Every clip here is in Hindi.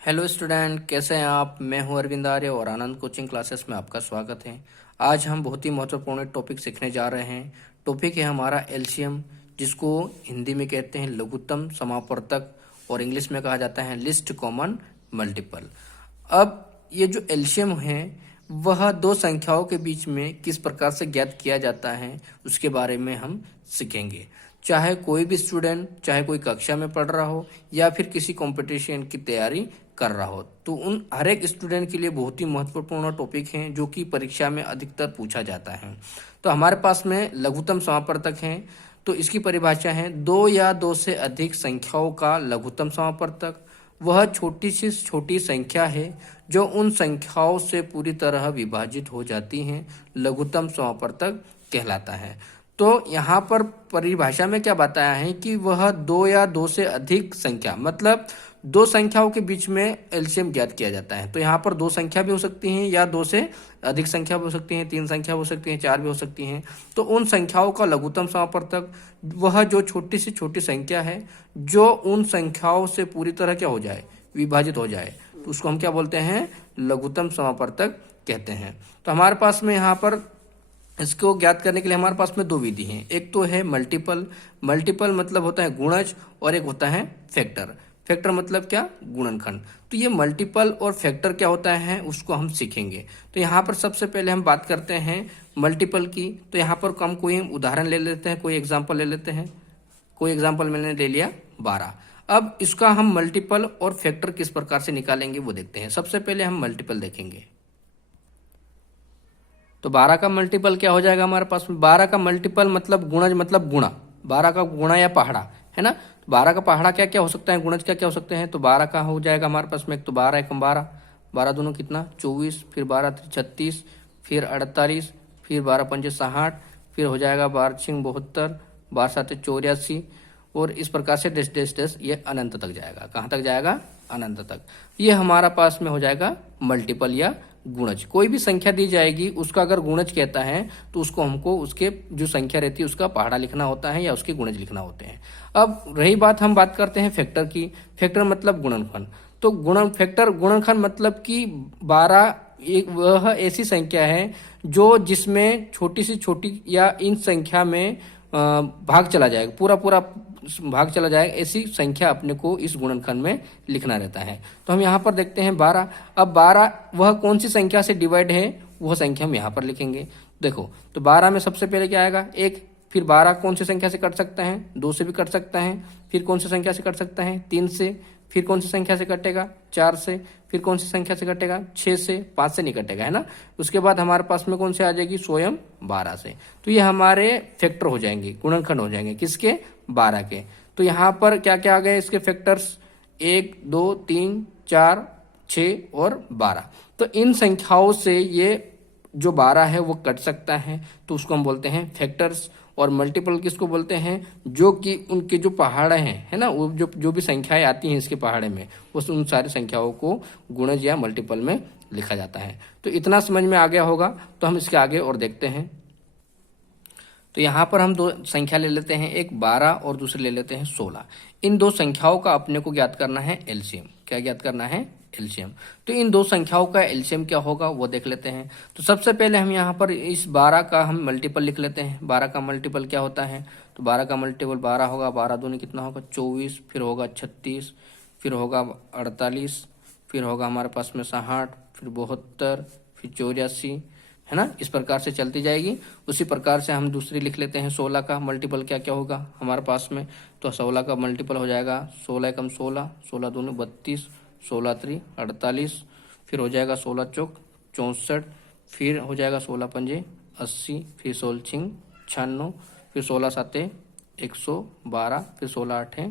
हेलो स्टूडेंट, कैसे हैं आप। मैं हूं अरविंद आर्य और आनंद कोचिंग क्लासेस में आपका स्वागत है। आज हम बहुत ही महत्वपूर्ण टॉपिक सीखने जा रहे हैं। टॉपिक है हमारा एलसीएम, जिसको हिंदी में कहते हैं लघुत्तम समापवर्तक और इंग्लिश में कहा जाता है लिस्ट कॉमन मल्टीपल। अब ये जो एलसीएम है वह दो संख्याओं के बीच में किस प्रकार से ज्ञात किया जाता है उसके बारे में हम सीखेंगे। चाहे कोई भी स्टूडेंट, चाहे कोई कक्षा में पढ़ रहा हो या फिर किसी कंपटीशन की तैयारी कर रहा हो, तो उन हर एक स्टूडेंट के लिए बहुत ही महत्वपूर्ण टॉपिक हैं जो कि परीक्षा में अधिकतर पूछा जाता है। तो हमारे पास में लघुत्तम समापवर्तक है, तो इसकी परिभाषा है दो या दो से अधिक संख्याओं का लघुत्तम समापवर्तक वह छोटी से छोटी संख्या है जो उन संख्याओं से पूरी तरह विभाजित हो जाती हैं, लघुत्तम समापवर्तक कहलाता है। तो यहाँ पर परिभाषा में क्या बताया है कि वह दो या दो से अधिक संख्या, मतलब दो संख्याओं के बीच में एलसीएम ज्ञात किया जाता है। तो यहाँ पर दो संख्या भी हो सकती हैं या दो से अधिक संख्या भी हो सकती हैं, तीन संख्या हो सकती हैं, चार भी हो सकती हैं। तो उन संख्याओं का लघुत्तम समापवर्तक वह जो छोटी से छोटी संख्या है जो उन संख्याओं से पूरी तरह क्या हो जाए, विभाजित हो जाए, तो उसको हम क्या बोलते हैं, लघुत्तम समापवर्तक कहते हैं। तो हमारे पास में यहाँ पर इसको ज्ञात करने के लिए हमारे पास में दो विधि हैं। एक तो है मल्टीपल। मल्टीपल मतलब होता है गुणज, और एक होता है फैक्टर। फैक्टर मतलब क्या, गुणनखंड। तो ये मल्टीपल और फैक्टर क्या होता है उसको हम सीखेंगे। तो यहाँ पर सबसे पहले हम बात करते हैं मल्टीपल की। तो यहाँ पर हम कोई उदाहरण ले लेते हैं, कोई एग्जाम्पल ले लेते हैं। कोई एग्जाम्पल मैंने ले लिया 12। अब इसका हम मल्टीपल और फैक्टर किस प्रकार से निकालेंगे वो देखते हैं। सबसे पहले हम मल्टीपल देखेंगे। तो 12 का मल्टीपल क्या हो जाएगा हमारे पास में, 12 का मल्टीपल मतलब गुणज मतलब गुणा, 12 का गुणा या पहाड़ा है ना। तो 12 का पहाड़ा क्या क्या हो सकता है, गुणज क्या क्या हो सकते हैं। तो 12 का हो जाएगा हमारे पास में, एक तो 12 एकम 12, 12 दूनो कितना 24, फिर 12 36, फिर 48, फिर 12 पंजे 60, फिर हो जाएगा 12 छिंग 72, 12 सात 84, और इस प्रकार से डेस डेस डेस ये अनंत तक जाएगा। कहाँ तक जाएगा, अनंत तक। ये हमारा पास में हो जाएगा मल्टीपल या गुणज। कोई भी संख्या दी जाएगी उसका अगर गुणज कहता है तो उसको हमको उसके जो संख्या रहती है उसका पहाड़ा लिखना होता है या उसके गुणज लिखना होते हैं। अब रही बात, हम बात करते हैं फैक्टर की। फैक्टर मतलब गुणनखंड। तो फैक्टर गुणनखंड मतलब कि 12 एक वह ऐसी संख्या है जो जिसमें छोटी से छोटी या इन संख्या में भाग चला जाएगा, पूरा पूरा भाग चला जाएगा, ऐसी संख्या अपने को इस गुणनखंड में लिखना रहता है। तो हम यहाँ पर देखते हैं 12। अब 12 वह कौन सी संख्या से डिवाइड है वह संख्या हम यहाँ पर लिखेंगे। देखो, तो 12 में सबसे पहले क्या आएगा, एक। फिर 12 कौन सी संख्या से कट सकता है, 2 से भी कट सकता है। फिर कौन सी संख्या से कट सकता है, 3 से। फिर कौन सी संख्या से कटेगा, 4 से। फिर कौन सी संख्या से कटेगा, 6 से। 5 से नहीं कटेगा, है ना। उसके बाद हमारे पास में कौन से आ जाएगी, स्वयं 12 से। तो ये हमारे फैक्टर हो जाएंगे, गुणनखंड हो जाएंगे, किसके, 12 के। तो यहाँ पर क्या क्या आ गए इसके फैक्टर्स, 1 2 3 4 6 और 12। तो इन संख्याओं से ये जो 12 है वो कट सकता है, तो उसको हम बोलते हैं फैक्टर्स। और मल्टीपल किसको बोलते हैं, जो कि उनके जो पहाड़े हैं, है ना, वो जो भी संख्याएं आती हैं इसके पहाड़े में, उस उन सारी संख्याओं को गुणज या मल्टीपल में लिखा जाता है। तो इतना समझ में आ गया होगा। तो हम इसके आगे और देखते हैं। तो यहाँ पर हम दो संख्या ले लेते हैं, एक 12 और दूसरी ले लेते हैं 16। इन दो संख्याओं का अपने को ज्ञात करना है एलसीएम। क्या ज्ञात करना है, एलसीएम। तो इन दो संख्याओं का एलसीएम क्या होगा वो देख लेते हैं। तो सबसे पहले हम यहाँ पर इस 12 का हम मल्टीपल लिख लेते हैं। 12 का मल्टीपल क्या होता है, तो 12 का मल्टीपल 12 होगा, 12 दूनी कितना होगा 24, फिर होगा 36, फिर होगा 48, फिर होगा हमारे पास में 60, फिर 72, फिर 84, है ना। इस प्रकार से चलती जाएगी। उसी प्रकार से हम दूसरी लिख लेते हैं, 16 का मल्टीपल क्या क्या होगा हमारे पास में। तो 16 का मल्टीपल हो जाएगा 16 एकम 16, 16 दूनी 32, 16 3 48, फिर हो जाएगा 16 चौक 64, फिर हो जाएगा 16 पंजे 80, फिर 16 छिंग 96, फिर 16 साते 112, फिर 16 आठे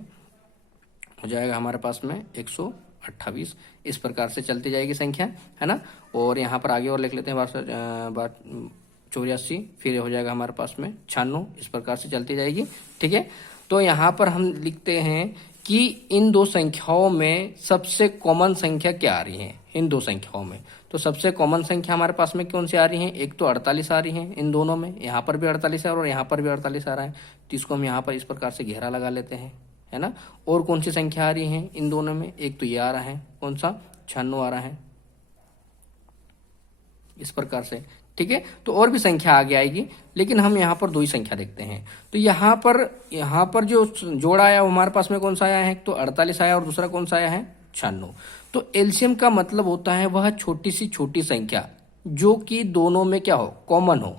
हो जाएगा हमारे पास में 128। इस प्रकार से चलती जाएगी संख्या, है ना। और यहाँ पर आगे और लिख लेते हैं 84, फिर हो जाएगा हमारे पास में 96। इस प्रकार से चलती जाएगी, ठीक है। तो यहाँ पर हम लिखते हैं कि इन दो संख्याओं में सबसे कॉमन संख्या क्या आ रही है, इन दो संख्याओं में। तो सबसे कॉमन संख्या हमारे पास में कौन सी आ रही है, एक तो 48 आ रही है इन दोनों में, यहाँ पर भी 48 है और यहाँ पर भी 48 आ रहा है। तो इसको हम यहाँ पर इस प्रकार से घेरा लगा लेते हैं, है ना। और कौन सी संख्या आ रही है इन दोनों में, एक तो ये आ रहा है कौन सा, 96 आ रहा है, इस प्रकार से। ठीक है, तो और भी संख्या आगे आएगी, लेकिन हम यहाँ पर 2 ही संख्या देखते हैं। तो यहाँ पर जो जोड़ आया वो हमारे पास में कौन सा आया है, तो 48 आया, और दूसरा कौन सा आया है, 96। तो एलसीएम का मतलब होता है वह छोटी सी छोटी संख्या जो कि दोनों में क्या हो, कॉमन हो,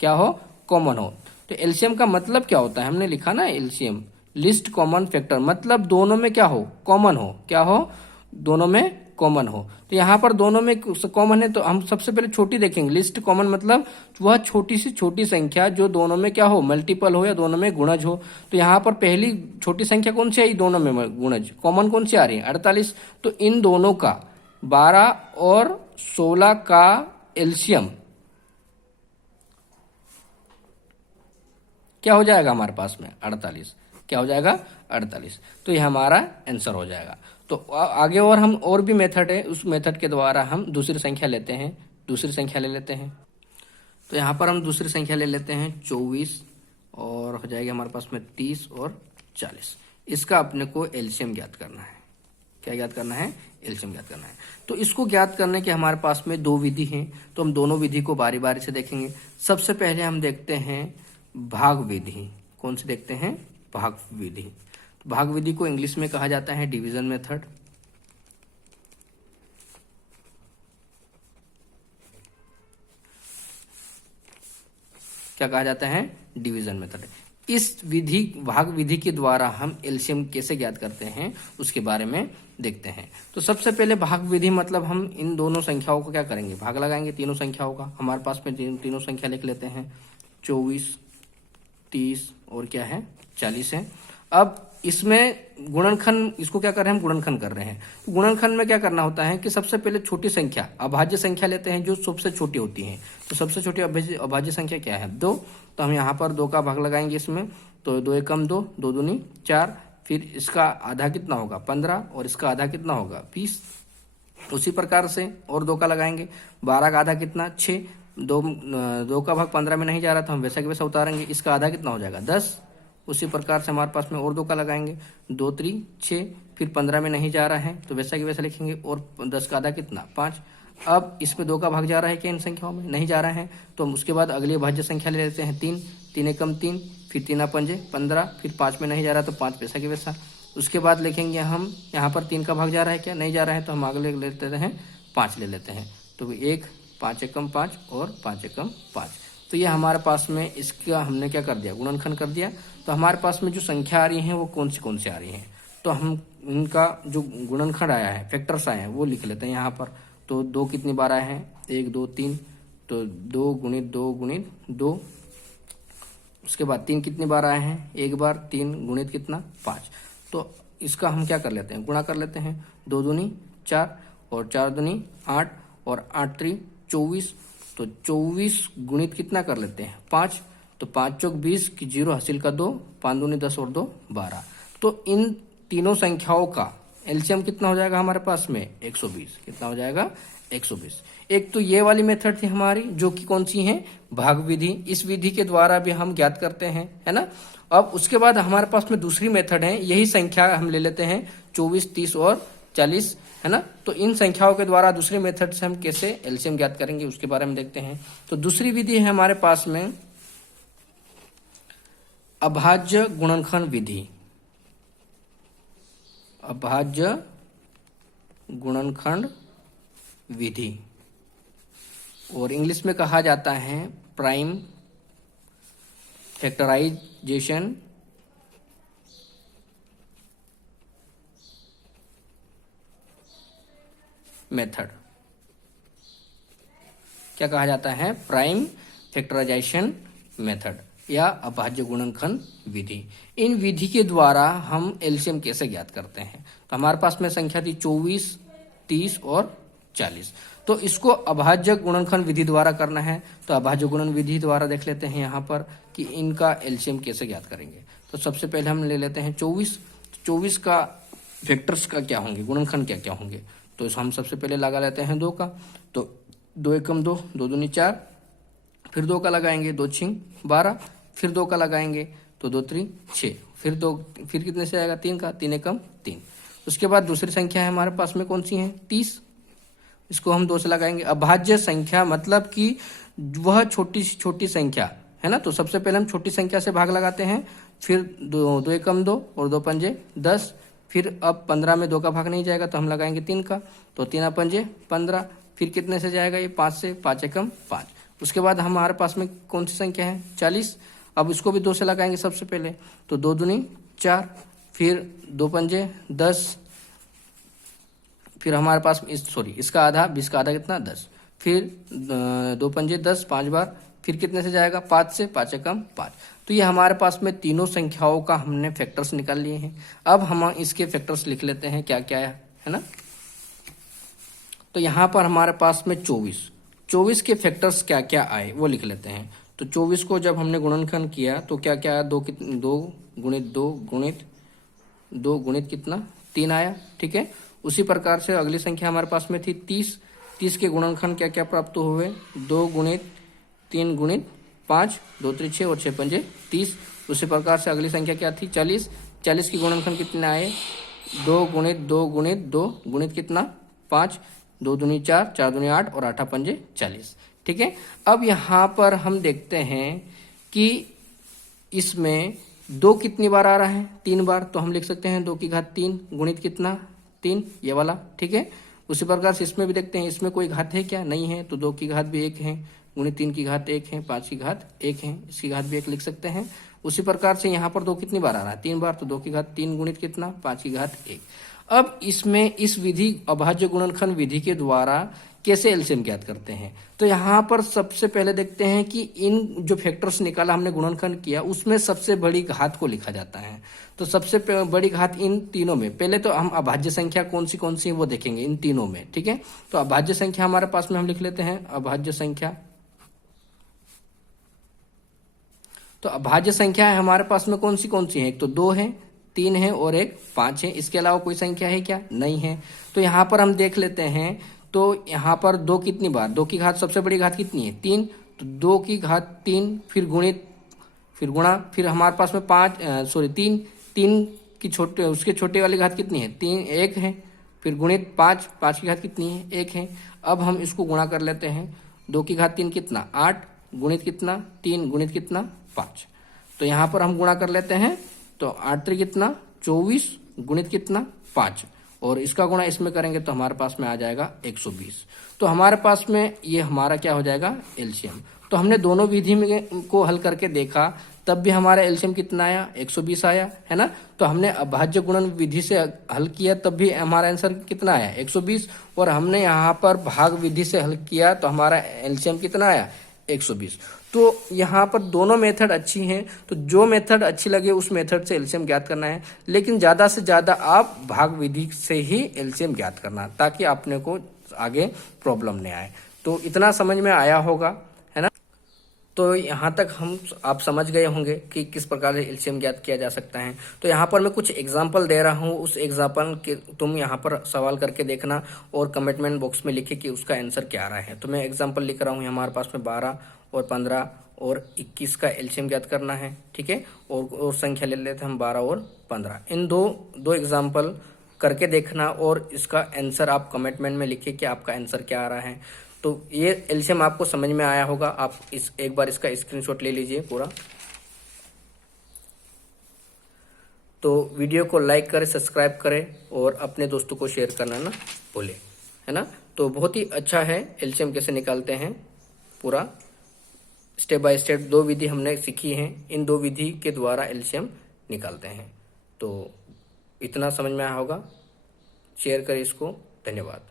क्या हो, कॉमन हो। तो एलसीएम का मतलब क्या होता है, हमने लिखा ना एलसीएम, लिस्ट कॉमन फैक्टर, मतलब दोनों में क्या हो, कॉमन हो, क्या हो, दोनों में कॉमन हो। तो यहाँ पर दोनों में कॉमन है, तो हम सबसे पहले छोटी देखेंगे। लिस्ट कॉमन मतलब वह छोटी सी छोटी संख्या जो दोनों में क्या हो, मल्टीपल हो या दोनों में गुणज हो। तो यहाँ पर पहली छोटी संख्या कौन सी आई, दोनों में गुणज, कॉमन कौन सी आ रही है, 48। तो इन दोनों का 12 और 16 का एलसीएम क्या हो जाएगा हमारे पास में, 48। क्या हो जाएगा, 48। तो यह हमारा आंसर हो जाएगा। तो आगे और हम और भी मेथड है, उस मेथड के द्वारा हम दूसरी संख्या लेते हैं, दूसरी संख्या ले लेते हैं। तो यहाँ पर हम दूसरी संख्या ले लेते हैं 24, और हो जाएगी हमारे पास में 30 और 40। इसका अपने को एलसीएम ज्ञात करना है। क्या ज्ञात करना है, एलसीएम ज्ञात करना है। तो इसको ज्ञात करने के हमारे पास में 2 विधि हैं, तो हम दोनों विधि को बारी बारी से देखेंगे। सबसे पहले हम देखते हैं भाग विधि। कौन सी देखते हैं, भाग विधि। भाग विधि को इंग्लिश में कहा जाता है डिवीजन मेथड। क्या कहा जाता है, डिवीजन मेथड। इस विधि, भाग विधि के द्वारा हम एलसीएम कैसे ज्ञात करते हैं उसके बारे में देखते हैं। तो सबसे पहले भाग विधि मतलब हम इन दोनों संख्याओं को क्या करेंगे, भाग लगाएंगे तीनों संख्याओं का। हमारे पास में तीनों संख्या लिख लेते हैं, 24, 30 और क्या है, 40 है। अब इसमें गुणनखंड, इसको क्या कर रहे हैं हम, गुणनखंड कर रहे हैं। तो गुणनखंड में क्या करना होता है कि सबसे पहले छोटी संख्या, अभाज्य संख्या लेते हैं जो सबसे छोटी होती है। तो सबसे छोटी अभाज्य संख्या क्या है, 2। तो हम यहाँ पर 2 का भाग लगाएंगे इसमें। तो 2 एकम 2, 2 दूनी 4, फिर इसका आधा कितना होगा, 15, और इसका आधा कितना होगा, 20। उसी प्रकार से और 2 का लगाएंगे, 12 का आधा कितना, 6। 2 का भाग 15 में नहीं जा रहा था, हम वैसा के वैसा उतारेंगे, इसका आधा कितना हो जाएगा, 10। उसी प्रकार से हमारे पास में और 2 का लगाएंगे, 2 3 6, फिर 15 में नहीं जा रहा है तो वैसा कि वैसा लिखेंगे, और 10 का आधा कितना, 5। अब इसमें 2 का भाग जा रहा है क्या, इन संख्याओं में नहीं जा रहा है, तो हम उसके बाद अगली भाज्य संख्या ले लेते हैं 3, 3 एकम 3, फिर 3 पंजे 15, फिर 5 में नहीं जा रहा तो 5 वैसा कि वैसा। उसके बाद लिखेंगे हम, यहाँ पर 3 का भाग जा रहा है क्या, नहीं जा रहा है, तो हम अगले ले लेते हैं 5 ले लेते हैं। तो 1, 5 एकम 5 और 5 एकम 5। तो ये हमारे पास में इसका हमने क्या कर दिया, गुणनखंड कर दिया। तो हमारे पास में जो संख्या आ रही है वो कौन सी आ रही है, तो हम इनका जो गुणनखंड आया है, फैक्टर्स आए हैं वो लिख लेते हैं यहाँ पर। तो 2 कितनी बार आए हैं, 1 2 3, तो 2 गुणित 2 गुणित 2। उसके बाद 3 कितनी बार आए हैं, 1 बार, 3 गुणित कितना, 5। तो इसका हम क्या कर लेते हैं, गुणा कर लेते हैं। 2 दूनी 4 और 4 दूनी 8 और 8 3 24। तो 24 गुणित कितना कर लेते हैं, 5। तो 5 चौक 20 की 0 हासिल का 2, 5 दूनी 10 और 2 12। तो इन तीनों संख्याओं का एलसीएम कितना हो जाएगा हमारे पास में, 120। कितना हो जाएगा, 120। एक तो ये वाली मेथड थी हमारी जो कि कौन सी है, भाग विधि। इस विधि के द्वारा भी हम ज्ञात करते हैं, है ना। अब उसके बाद हमारे पास में दूसरी मेथड है, यही संख्या हम ले लेते हैं 24, 30 और 40, है ना। तो इन संख्याओं के द्वारा दूसरी मेथड से हम कैसे एलसीएम ज्ञात करेंगे उसके बारे में देखते हैं। तो दूसरी विधि है हमारे पास में अभाज्य गुणनखंड विधि। अभाज्य गुणनखंड विधि, और इंग्लिश में कहा जाता है प्राइम फैक्टराइजेशन मेथड। क्या कहा जाता है, प्राइम फैक्टराइजेशन मेथड या अभाज्य गुणनखंड विधि। इन विधि के द्वारा हम एलसीएम कैसे ज्ञात करते हैं। तो हमारे पास में संख्या थी 24, 30 और 40। तो इसको अभाज्य गुणनखंड विधि द्वारा करना है। तो अभाज्य गुणन विधि द्वारा देख लेते हैं यहाँ पर कि इनका एलसीएम कैसे ज्ञात करेंगे। तो सबसे पहले हम ले लेते हैं 24। 24 का फैक्टर्स का क्या होंगे, गुणनखंड क्या क्या होंगे। तो हम सबसे पहले लगा लेते हैं 2 का। तो 2 एकम 2, 2 दूनी 4, फिर 2 का लगाएंगे, 2 छिंग 12, फिर 2 का लगाएंगे तो 2 3 6, फिर कितने से आएगा, 3 का, 3 एकम 3। उसके बाद दूसरी संख्या है हमारे पास में कौन सी है 30, इसको हम 2 से लगाएंगे। अभाज्य संख्या मतलब कि वह छोटी से छोटी संख्या है ना, तो सबसे पहले हम छोटी संख्या से भाग लगाते हैं, फिर 2 एकम 2 और 2 पंजे 10, फिर अब 15 में 2 का भाग नहीं जाएगा तो हम लगाएंगे 3 का, तो 3 पंजे 15, फिर कितने से जाएगा ये 5 से, 5 एकम 5। उसके बाद हमारे पास में कौन सी संख्या है 40, अब इसको भी 2 से लगाएंगे सबसे पहले, तो 2 दूनी 4, फिर 2 पंजे 10, फिर हमारे पास इसका आधा 20 का आधा कितना 10, फिर 2 पंजे 10 5 बार, फिर कितने से जाएगा 5 से, 5 एकम 5। तो ये हमारे पास में तीनों संख्याओं का हमने फैक्टर्स निकाल लिए हैं। अब हम इसके फैक्टर्स लिख लेते हैं क्या क्या है ना। तो यहाँ पर हमारे पास में 24 के फैक्टर्स क्या क्या आए वो लिख लेते हैं। तो 24 को जब हमने गुणनखंड किया तो क्या क्या आया, 2 गुणित 2 गुणित 2 गुणित कितना 3 आया, ठीक है। उसी प्रकार से अगली संख्या हमारे पास में थी 30 के गुणनखंड क्या क्या प्राप्त हुए, 2 गुणित 3 गुणित 5, 2 3 6 और 6 पंजे 30। उसी प्रकार से अगली संख्या क्या थी 40 की गुणनखंड कितने आए, 2 गुणित 2 गुणित 2 गुणित कितना 5, 2 दूनी 4, 4 दूनी 8 और 8 पंजे 40, ठीक है। अब यहाँ पर हम देखते हैं कि इसमें 2 कितनी बार आ रहा है 3 बार, तो हम लिख सकते हैं 2 की घात 3 गुणित कितना 3, ये वाला, ठीक है। उसी प्रकार से इसमें भी देखते हैं इसमें कोई घात है क्या, नहीं है, तो 2 की घात भी 1 है, गुणित 3 की घात 1 है, 5 की घात 1 है, इसकी घात भी 1 लिख सकते हैं। उसी प्रकार से यहाँ पर 2 कितनी बार आ रहा है 3 बार, तो 2 की घात 3 गुणित कितना 5 की घात 1। अब इसमें इस विधि अभाज्य गुणनखंड विधि के द्वारा कैसे एलसीएम ज्ञात करते हैं, तो यहाँ पर सबसे पहले देखते हैं कि इन जो फैक्टर्स निकाला हमने गुणनखंड किया उसमें सबसे बड़ी घात को लिखा जाता है। तो सबसे बड़ी घात इन तीनों में, पहले तो हम अभाज्य संख्या कौन सी वो देखेंगे इन तीनों में, ठीक है। तो अभाज्य संख्या हमारे पास में हम लिख लेते हैं अभाज्य संख्या। तो अभाज्य संख्या है हमारे पास में कौन सी है, एक तो 2 है, 3 है और एक 5 है, इसके अलावा कोई संख्या है क्या, नहीं है। तो यहाँ पर हम देख लेते हैं, तो यहाँ पर 2 कितनी बार, 2 की घात सबसे बड़ी घात कितनी है 3, तो 2 की घात 3, फिर गुणित, फिर गुणा, फिर हमारे पास में 3 की छोटे उसके छोटे वाली घात कितनी है 3 1 है, फिर गुणित 5 की घात कितनी है 1 है। अब हम इसको गुणा कर लेते हैं, 2 की घात 3 कितना 8 गुणित कितना 3 गुणित कितना 5। तो यहाँ पर हम गुणा कर लेते हैं, तो 8 3 कितना 24 गुणित कितना 5, और इसका गुणा इसमें करेंगे तो हमारे पास में आ जाएगा 120। तो हमारे पास में ये हमारा क्या हो जाएगा एलसीएम। तो हमने दोनों विधि में को हल करके देखा, तब भी हमारा एलसीएम कितना आया 120 आया, है ना। तो हमने अभाज्य गुणन विधि से हल किया तब भी हमारा आंसर कितना आया 120, और हमने यहाँ पर भाग विधि से हल किया तो हमारा एलसीएम कितना आया 120। तो यहाँ पर दोनों मेथड अच्छी हैं, तो जो मेथड अच्छी लगे उस मेथड से एलसीएम ज्ञात करना है, लेकिन ज़्यादा से ज़्यादा आप भाग विधि से ही एलसीएम ज्ञात करना, ताकि आपने को आगे प्रॉब्लम नहीं आए। तो इतना समझ में आया होगा, है ना। तो यहाँ तक आप समझ गए होंगे कि किस प्रकार से एलसीएम ज्ञात किया जा सकता है। तो यहाँ पर मैं कुछ एग्जाम्पल दे रहा हूँ, उस एग्जाम्पल के तुम यहाँ पर सवाल करके देखना और कमेंटमेंट बॉक्स में लिखे कि उसका आंसर क्या आ रहा है। तो मैं एग्जाम्पल लिख रहा हूँ, हमारे पास में 12 और 15 और 21 का एलसीएम ज्ञात करना है, ठीक है। और संख्या ले लेते हैं हम 12 और 15। इन दो एग्जाम्पल करके देखना और इसका आंसर आप कमेंटमेंट में लिखिए कि आपका आंसर क्या आ रहा है। तो ये एलसीएम आपको समझ में आया होगा। आप एक बार इसका स्क्रीनशॉट ले लीजिए पूरा। तो वीडियो को लाइक करें, सब्सक्राइब करें और अपने दोस्तों को शेयर करना ना भूलें, है ना। तो बहुत ही अच्छा है एलसीएम कैसे निकालते हैं, पूरा स्टेप बाय स्टेप 2 विधि हमने सीखी हैं, इन 2 विधि के द्वारा एलसीएम निकालते हैं। तो इतना समझ में आया होगा, शेयर करें इसको। धन्यवाद।